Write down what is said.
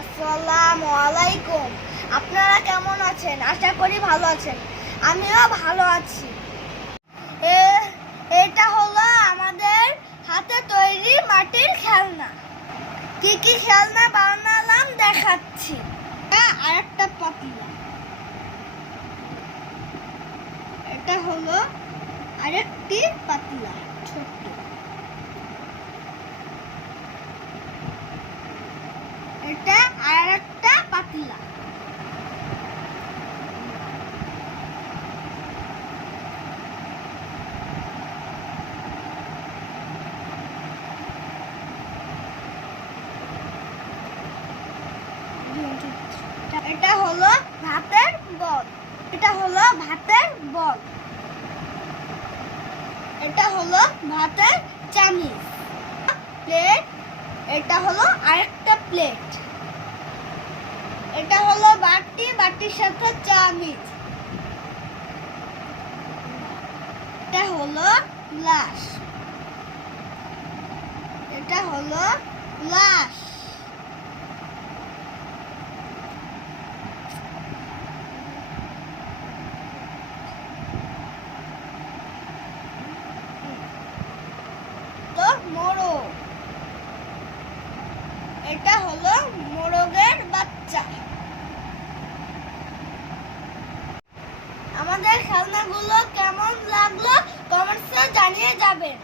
আসসালামু আলাইকুম। আপনারা কেমন আছেন? আশা করি ভালো আছেন। আমিও ভালো আছি। এটা হলো আমাদের হাতে তৈরি মাটির খেলনা। কি কি খেলনা বানালাম দেখাচ্ছি। আর একটা পাতলা। এটা হলো আরেকটি পাতলা ছোট্ট এটা আর একটা পাতলা। এটা হলো ভাতের বল। এটা হলো ভাতের বল। এটা হলো ভাতের চামিচ। প্লেট এটা হলো আরেকটা প্লেট এটা হলো বাটি, বাটির সাথে চামিচ। এটা হলো গ্লাস। এটা হলো গ্লাস। এটা হলো মোরগের আমাদের কেমন লাগল কমেন্টসে জানিয়ে যাবেন